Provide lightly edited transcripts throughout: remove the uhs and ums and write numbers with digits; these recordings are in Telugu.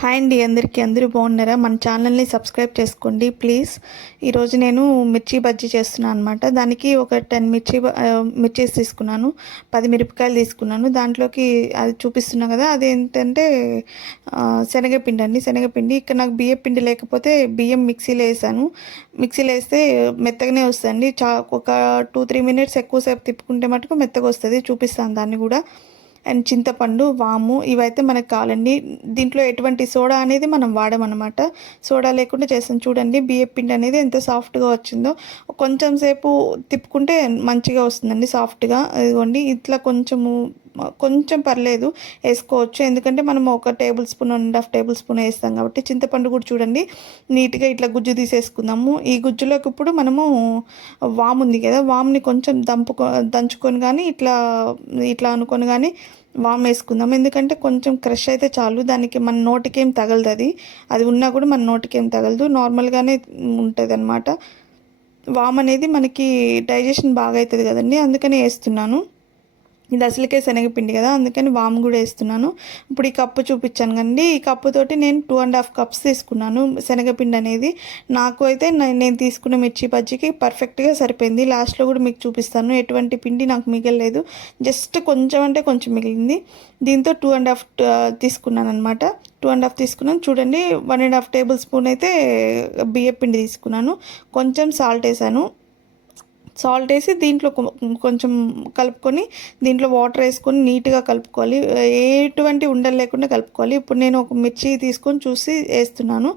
హాయ్ అండి అందరికీ. అందరూ బాగున్నారా? మన ఛానల్ని సబ్స్క్రైబ్ చేసుకోండి ప్లీజ్. ఈరోజు నేను మిర్చి బజ్జీ చేస్తున్నాను అనమాట. దానికి ఒక 10 మిర్చీస్ తీసుకున్నాను, 10 మిరపకాయలు తీసుకున్నాను. దాంట్లోకి అది చూపిస్తున్నా కదా, అదేంటంటే శనగపిండి అండి. శనగపిండి ఇక్కడ నాకు బియ్యం పిండి లేకపోతే బియ్యం మిక్సీలో వేసాను. మిక్సీలో వేస్తే మెత్తగానే వస్తుంది. ఒక 2-3 మినిట్స్ ఎక్కువసేపు తిప్పుకుంటే మటుకు మెత్తగా వస్తుంది. చూపిస్తాను దాన్ని కూడా. అండ్ చింతపండు, వాము ఇవైతే మనకు కావాలండి. దీంట్లో ఎటువంటి సోడా అనేది మనం వాడమన్నమాట. సోడా లేకుండా చేస్తాం. చూడండి బియ్యం పిండి అనేది ఎంత సాఫ్ట్గా వచ్చిందో. కొంచెం సేపు తిప్పుకుంటే మంచిగా వస్తుందండి సాఫ్ట్గా. ఇదిగోండి ఇట్లా కొంచెం పర్లేదు వేసుకోవచ్చు, ఎందుకంటే మనం 1 టేబుల్ స్పూన్ 1.5 టేబుల్ స్పూన్ వేస్తాం కాబట్టి. చింతపండు కూడా చూడండి నీట్గా ఇట్లా గుజ్జు తీసేసుకుందాము. ఈ గుజ్జులోకి ఇప్పుడు మనము వాము ఉంది కదా, వాముని కొంచెం దంచుకొని కానీ ఇట్లా అనుకొని కానీ వామ్ వేసుకుందాం. ఎందుకంటే కొంచెం క్రష్ అయితే చాలు, దానికి మన నోటికేం తగలదు. అది ఉన్నా కూడా మన నోటికేం తగలదు, నార్మల్గానే ఉంటుంది అనమాట. వామ్ అనేది మనకి డైజెషన్ బాగా అవుతుంది కదండి, అందుకని వేస్తున్నాను. ఇది అసలుకే శనగపిండి కదా, అందుకని వాము కూడా వేస్తున్నాను. ఇప్పుడు ఈ కప్పు చూపించాను కండి, ఈ కప్పుతోటి నేను 2.5 కప్స్ తీసుకున్నాను శనగపిండి అనేది. నాకు అయితే నేను తీసుకున్న మిర్చి బజ్జీకి పర్ఫెక్ట్గా సరిపోయింది. లాస్ట్లో కూడా మీకు చూపిస్తాను. ఎటువంటి పిండి నాకు మిగలలేదు, జస్ట్ కొంచెం అంటే కొంచెం మిగిలింది. దీంతో 2.5 తీసుకున్నాను అనమాట. 2.5 తీసుకున్నాను. చూడండి 1.5 టేబుల్ స్పూన్ అయితే బియ్యం పిండి తీసుకున్నాను. కొంచెం సాల్ట్ వేసాను. సాల్ట్ వేసి దీంట్లో కొంచెం కలుపుకొని దీంట్లో వాటర్ వేసుకొని నీట్గా కలుపుకోవాలి. ఎటువంటి ఉండలు లేకుండా కలుపుకోవాలి. ఇప్పుడు నేను ఒక మిర్చి తీసుకొని చూసి వేస్తున్నాను.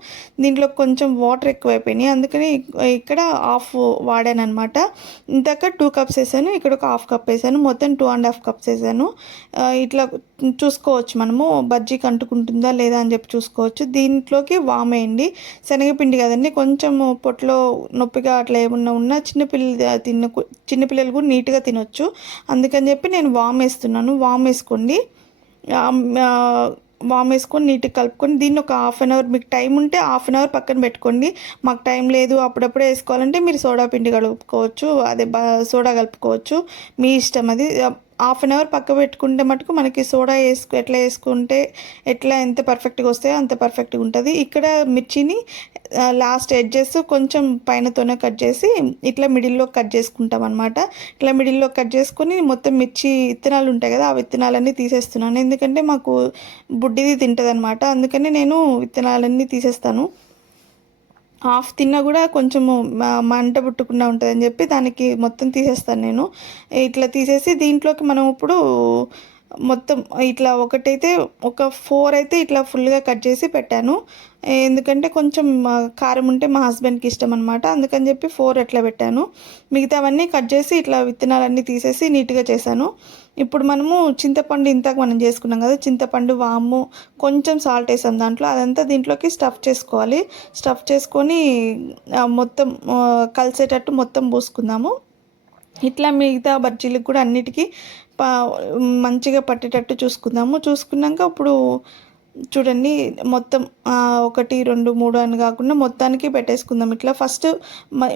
దీంట్లో కొంచెం వాటర్ ఎక్కువైపోయినాయి, అందుకని ఇక్కడ హాఫ్ వాడాను అనమాట. ఇందాక 2 కప్స్ వేసాను, ఇక్కడ ఒక హాఫ్ కప్ వేసాను, మొత్తం 2.5 కప్స్ వేసాను. ఇట్లా చూసుకోవచ్చు మనము బజ్జీకి అంటుకుంటుందా లేదా అని చెప్పి చూసుకోవచ్చు. దీంట్లోకి వామ్ వేయండి. శనగపిండి కదండి, కొంచెం పొట్లో నొప్పిగా అట్లా ఏమన్నా ఉన్నా చిన్నపిల్లలు కూడా నీట్గా తినొచ్చు. అందుకని చెప్పి నేను వామ్ వేస్తున్నాను. వామ్ వేసుకోండి. వామ్ వేసుకొని నీట్గా కలుపుకొని దీన్ని ఒక హాఫ్ అన్ అవర్, మీకు టైం ఉంటే హాఫ్ అన్ అవర్ పక్కన పెట్టుకోండి. మాకు టైం లేదు అప్పుడప్పుడే వేసుకోవాలంటే మీరు సోడా పిండి కలుపుకోవచ్చు, అదే సోడా కలుపుకోవచ్చు, మీ ఇష్టం అది. హాఫ్ అన్ అవర్ పక్క పెట్టుకుంటే మటుకు మనకి సోడా ఎట్లా వేసుకుంటే ఎంత పర్ఫెక్ట్గా వస్తాయో అంత పర్ఫెక్ట్గా ఉంటుంది. ఇక్కడ మిర్చిని లాస్ట్ ఎడ్జెస్ కొంచెం పైనతోనే కట్ చేసి ఇట్లా మిడిల్లో కట్ చేసుకుంటాం అనమాట. ఇట్లా మిడిల్లో కట్ చేసుకొని మొత్తం మిర్చి విత్తనాలు ఉంటాయి కదా, ఆ విత్తనాలన్నీ తీసేస్తున్నాను. ఎందుకంటే మాకు బుడ్డిది తింటుంది అనమాట, అందుకని నేను విత్తనాలన్నీ తీసేస్తాను. హాఫ్ తిన్నా కూడా కొంచెము మంట పుట్టకుండా ఉంటుందని చెప్పి దానికి మొత్తం తీసేస్తాను నేను. ఇట్లా తీసేసి దీంట్లోకి మనం ఇప్పుడు మొత్తం ఇట్లా ఒకటైతే ఒక 4 అయితే ఇట్లా ఫుల్గా కట్ చేసి పెట్టాను. ఎందుకంటే కొంచెం కారం ఉంటే మా హస్బెండ్కి ఇష్టం అనమాట, అందుకని చెప్పి 4 అట్లా పెట్టాను. మిగతావన్నీ కట్ చేసి ఇట్లా విత్తనాలన్నీ తీసేసి నీట్గా చేశాను. ఇప్పుడు మనము చింతపండు ఇంతకు మనం చేసుకున్నాం కదా, చింతపండు, వాము, కొంచెం సాల్ట్ వేసాం దాంట్లో. అదంతా దీంట్లోకి స్టఫ్ చేసుకోవాలి. స్టఫ్ చేసుకొని మొత్తం కలిసేటట్టు మొత్తం పోసుకుందాము. ఇట్లా మిగతా బజ్జీలకు కూడా అన్నిటికీ మంచిగా పట్టేటట్టు చూసుకున్నాక ఇప్పుడు చూడండి మొత్తం 1, 2, 3 అని కాకుండా మొత్తానికి పెట్టేసుకుందాం. ఇట్లా ఫస్ట్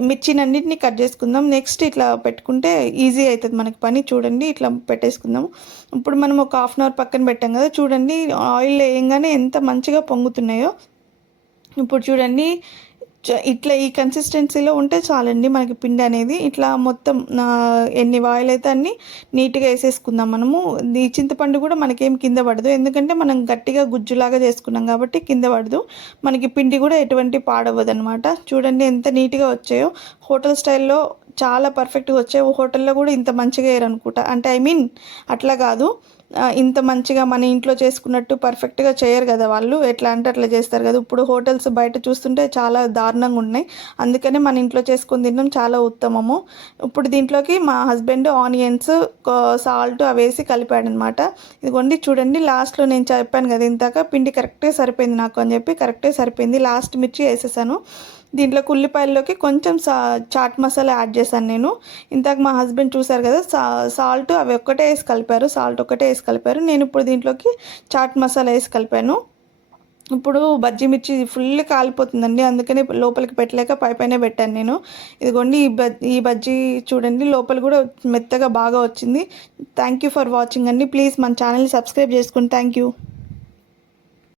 మిర్చిని అన్నిటిని కట్ చేసుకుందాం. నెక్స్ట్ ఇట్లా పెట్టుకుంటే ఈజీ అవుతుంది మనకి పని. చూడండి ఇట్లా పెట్టేసుకుందాము. ఇప్పుడు మనం ఒక హాఫ్ అన్ అవర్ పక్కన పెట్టాం కదా, చూడండి ఆయిల్ వేయంగానే ఎంత మంచిగా పొంగుతున్నాయో. ఇప్పుడు చూడండి ఇట్లా ఈ కన్సిస్టెన్సీలో ఉంటే చాలండి మనకి పిండి అనేది. ఇట్లా మొత్తం ఎన్ని ఆయిల్ అయితే అన్ని నీట్గా వేసేసుకుందాం మనము. ఈ చింతపండు కూడా మనకేం కింద పడదు, ఎందుకంటే మనం గట్టిగా గుజ్జులాగా చేసుకున్నాం కాబట్టి కింద పడదు. మనకి పిండి కూడా ఎటువంటి పాడవదు అనమాట. చూడండి ఎంత నీట్గా వచ్చాయో. హోటల్ స్టైల్లో చాలా పర్ఫెక్ట్గా వచ్చాయి. హోటల్లో కూడా ఇంత మంచిగా వేయరనుకుంటా, అంటే అట్లా కాదు, ఇంత మంచిగా మన ఇంట్లో చేసుకున్నట్టు పర్ఫెక్ట్గా చేయరు కదా వాళ్ళు, ఎట్లా అంటే అట్లా చేస్తారు కదా. ఇప్పుడు హోటల్స్ బయట చూస్తుంటే చాలా దారుణంగా ఉన్నాయి, అందుకనే మన ఇంట్లో చేసుకుని తినడం చాలా ఉత్తమము. ఇప్పుడు దీంట్లోకి మా హస్బెండ్ ఆనియన్స్, సాల్ట్ అవి వేసి కలిపాడు అనమాట. ఇదిగోండి చూడండి లాస్ట్లో నేను చెప్పాను కదా ఇందాక పిండి కరెక్ట్గా సరిపోయింది నాకు అని చెప్పి, కరెక్ట్గా సరిపోయింది. లాస్ట్ మిర్చి వేసేసాను. దీంట్లోకి ఉల్లిపాయల్లోకి కొంచెం చాట్ మసాలా యాడ్ చేశాను నేను. ఇంతకు మా హస్బెండ్ చూసారు కదా, సాల్ట్ అవి ఒక్కటే వేసి కలిపారు, సాల్ట్ ఒకటే వేసి కలిపారు. నేను ఇప్పుడు దీంట్లోకి చాట్ మసాలా వేసి కలిపాను. ఇప్పుడు బజ్జీ మిర్చి ఫుల్ కాలిపోతుందండి, అందుకనే లోపలికి పెట్టలేక పైనే పెట్టాను నేను. ఇదిగోండి ఈ బజ్జీ చూడండి లోపల కూడా మెత్తగా బాగా వచ్చింది. థ్యాంక్ యూ ఫర్ వాచింగ్ అండి. ప్లీజ్ మన ఛానల్ని సబ్స్క్రైబ్ చేసుకోండి. Thank you.